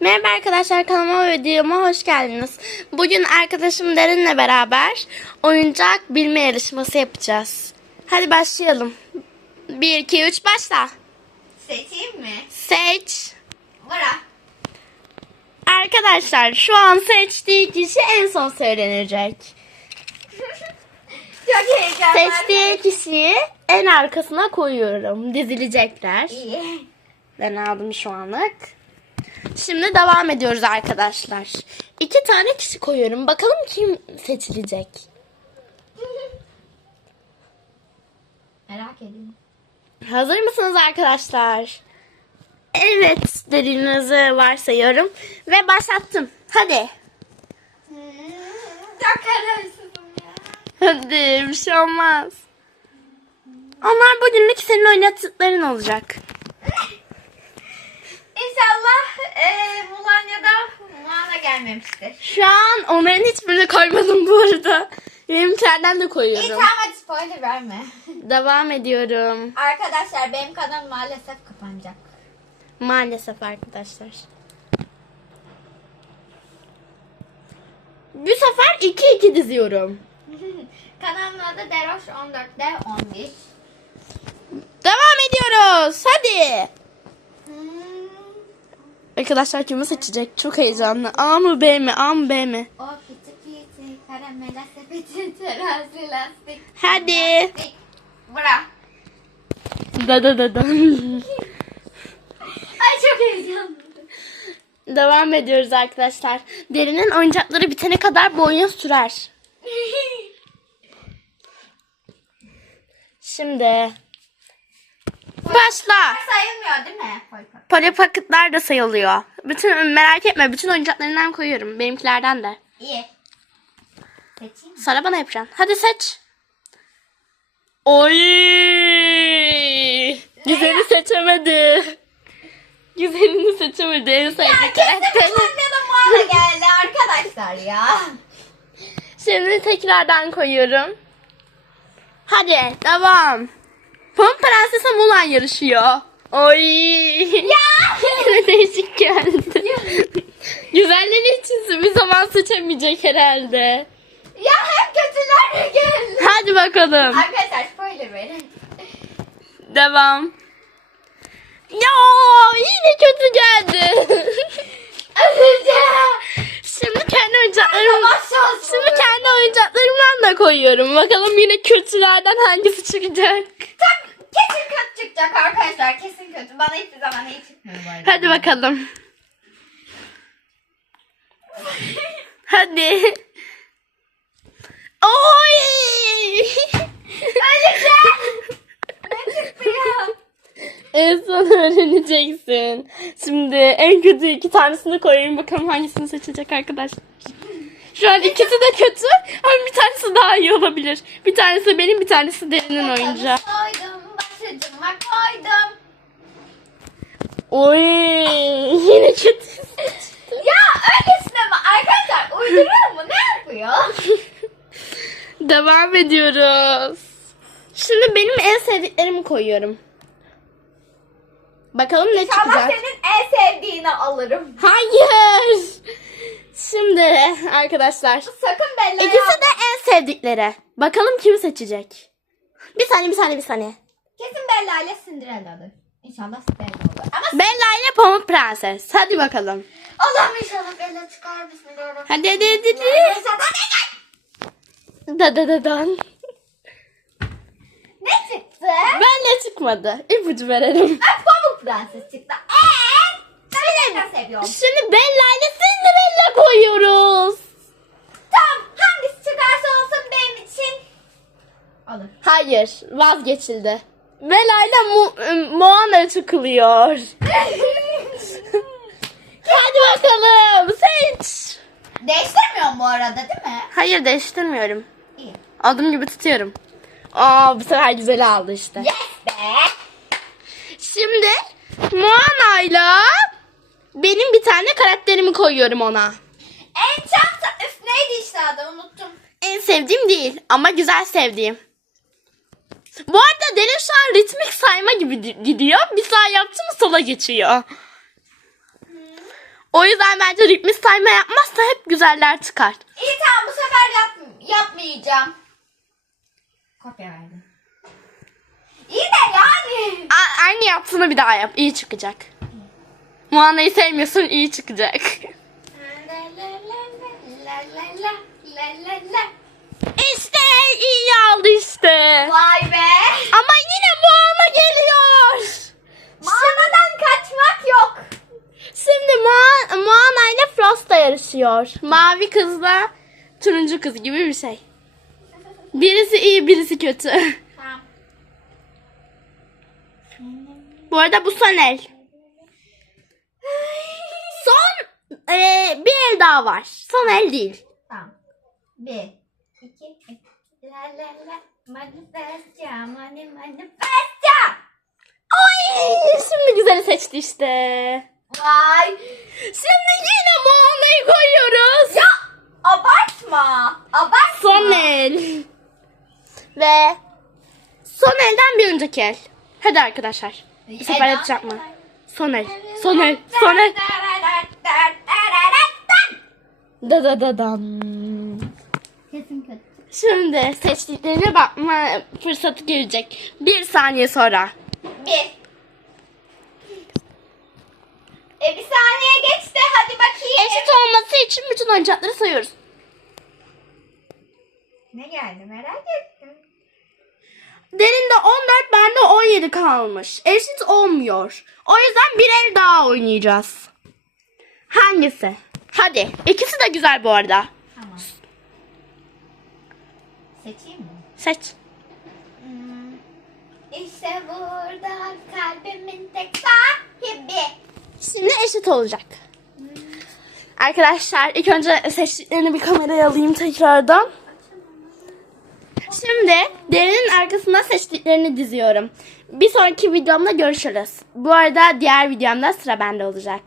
Merhaba arkadaşlar kanalıma ve videoma hoş geldiniz. Bugün arkadaşım Derin'le beraber oyuncak bilme yarışması yapacağız. Hadi başlayalım. 1, 2, 3 başla. Seçeyim mi? Seç. Bırak. Arkadaşlar şu an seçtiği kişi en son söylenecek. Çok heyecanlı. Seçtiği kişiyi en arkasına koyuyorum. Dizilecekler. İyi. Ben aldım şu anlık. Şimdi devam ediyoruz arkadaşlar. İki tane kişi koyuyorum. Bakalım kim seçilecek. Merak ediyorum. Hazır mısınız arkadaşlar? Evet dediğinizi varsayıyorum. Ve başlattım. Hadi. Çok kararsızım ya. Hadi bir şey olmaz. Onlar bugünlük senin oynattıkların olacak. İnşallah eee Mulanya'da Mulana gelmemiştir. Şu an onların hiçbirini koymadım bu arada. Benimkilerden de İyi koyuyorum. tamam hadi spoiler verme. Devam ediyorum. Arkadaşlar benim kanalım maalesef kapanacak. Maalesef arkadaşlar. Bu sefer 2-2 diziyorum. Kanalımın adı Deroş 14'de 11. Devam ediyoruz. Hadi. Arkadaşlar kimi seçecek? Çok heyecanlı. A mı B mi? A mı B mi? O piti piti karamela sepeti terazi lastik. Hadi. lastik. Da da da da. Ay çok heyecanlı. Devam ediyoruz arkadaşlar. Derinin oyuncakları bitene kadar bu oyun sürer. Şimdi başla. Sayılmıyor değil mi? Polly Pocket'lar da sayılıyor. Bütün merak etme bütün oyuncaklarından koyuyorum. Benimkilerden de. İyi. Seçeyim mi? Sonra bana yapacaksın. Hadi seç. Oy! Güzeli seçemedi. Güzelini seçemedi. En sevdiği karakter. Mulanya'da Muana geldi arkadaşlar ya. Şimdi tekrardan koyuyorum. Hadi devam. Pamuk Prenses'e Mulan yarışıyor. Oy! Ya! Değişik geldi. Güzelleri için bir zaman seçemeyecek herhalde. Ya hep kötüler mi geldi? Hadi bakalım. Arkadaşlar spoiler verin. Devam. Ya yine kötü geldi. Şimdi kendi oyuncaklarım. Şimdi kendi oyuncaklarımdan da koyuyorum. Bakalım yine kötülerden hangisi çıkacak. Tak, kesin kötü çıkacak arkadaşlar. Kesin kötü. Bana hiçbir zaman iyi çıkmıyor bu arada. Hadi bakalım. Hadi. Oy! Öleceğim. ne çıktı ya? En son öğreneceksin. Şimdi en kötü iki tanesini koyayım bakalım hangisini seçecek arkadaş. Şu an ikisi de kötü ama bir tanesi daha iyi olabilir. Bir tanesi benim bir tanesi derinin oyuncağı. Koydum. Başucuma koydum. Oy yine kötü. Ya öylesine mi? Arkadaşlar uyduruyor mu? Ne yapıyor? Devam ediyoruz. Şimdi benim en sevdiklerimi koyuyorum. Bakalım ne İnşallah çıkacak. senin en sevdiğini alırım. Hayır. Şimdi arkadaşlar. Sakın Bella İkisi de en sevdikleri. Bakalım kimi seçecek. Bir saniye bir saniye bir saniye. Kesin Bella ile Cinderella'dır. İnşallah Bella olur. Ama Bella ile Pamuk Prenses. Hadi bakalım. Allah'ım inşallah Bella çıkar. Bismillahirrahmanirrahim. Hadi hadi hadi. hadi. Da da da dan. Ne çıktı? Benle çıkmadı. İpucu verelim. Ben Pamuk Prenses çıktı. Eee? Cinderella seviyorum. Şimdi Bella ile Cinderella koyuyoruz. Tamam hangisi çıkarsa olsun benim için. Olur. Hayır, vazgeçildi. Bella ile Mu Moana çıkılıyor. Hadi bakalım, seç. Değiştirmiyorum bu arada değil mi? Hayır, değiştirmiyorum. İyi. Adım gibi tutuyorum. Aa, bu sefer güzel aldı işte. Yes be. Şimdi Moana ile benim bir tane karakterimi koyuyorum ona. Enchant üf neydi işte adı unuttum. En sevdiğim değil ama güzel sevdiğim. Bu arada Derin şu an ritmik sayma gibi di- gidiyor. Bir sağ yaptı mı sola geçiyor. O yüzden bence ritmi sayma yapmazsa hep güzeller çıkar. İyi tamam bu sefer yap, yapmayacağım. Kopya verdim. İyi de yani. A- aynı yaptığını bir daha yap. İyi çıkacak. Muanna'yı sevmiyorsun iyi çıkacak. La la la la la la la la iyi aldı işte. Vay be. Ama yine Muanna geliyor. Mağaradan kaçmak yok. Şimdi Mua- Muanna ile Frost da yarışıyor. Mavi kızla turuncu kız gibi bir şey. Birisi iyi birisi kötü. Tamam. Bu arada bu son el. Son e, bir el daha var. Son el değil. Tamam. Bir, iki, üç. La la la. Manifesta, mani manifesta. Ay şimdi güzeli seçti işte. Vay. Şimdi yine Muanna'yı koyuyoruz. Ya abartma. Abartma. Son el. Ve son elden bir önceki el. Hadi arkadaşlar. Bu sefer yapacak mı? Son el. Son el. Son el. Da da da dam. Kesin kötü. Şimdi seçtiklerine bakma fırsatı gelecek. Bir saniye sonra. Bir. E bir saniye geçti. Hadi bakayım. Eşit olması için bütün oyuncakları sayıyoruz. Ne geldi merak ettim. Derinde 14, bende 17 kalmış. Eşit olmuyor. O yüzden bir el daha oynayacağız. Hangisi? Hadi. İkisi de güzel bu arada. Seçeyim mi? Seç. Hmm. İşte burada kalbimin tek sahibi. Şimdi eşit olacak. Arkadaşlar ilk önce seçtiklerini bir kameraya alayım tekrardan. Şimdi derinin arkasına seçtiklerini diziyorum. Bir sonraki videomda görüşürüz. Bu arada diğer videomda sıra bende olacak.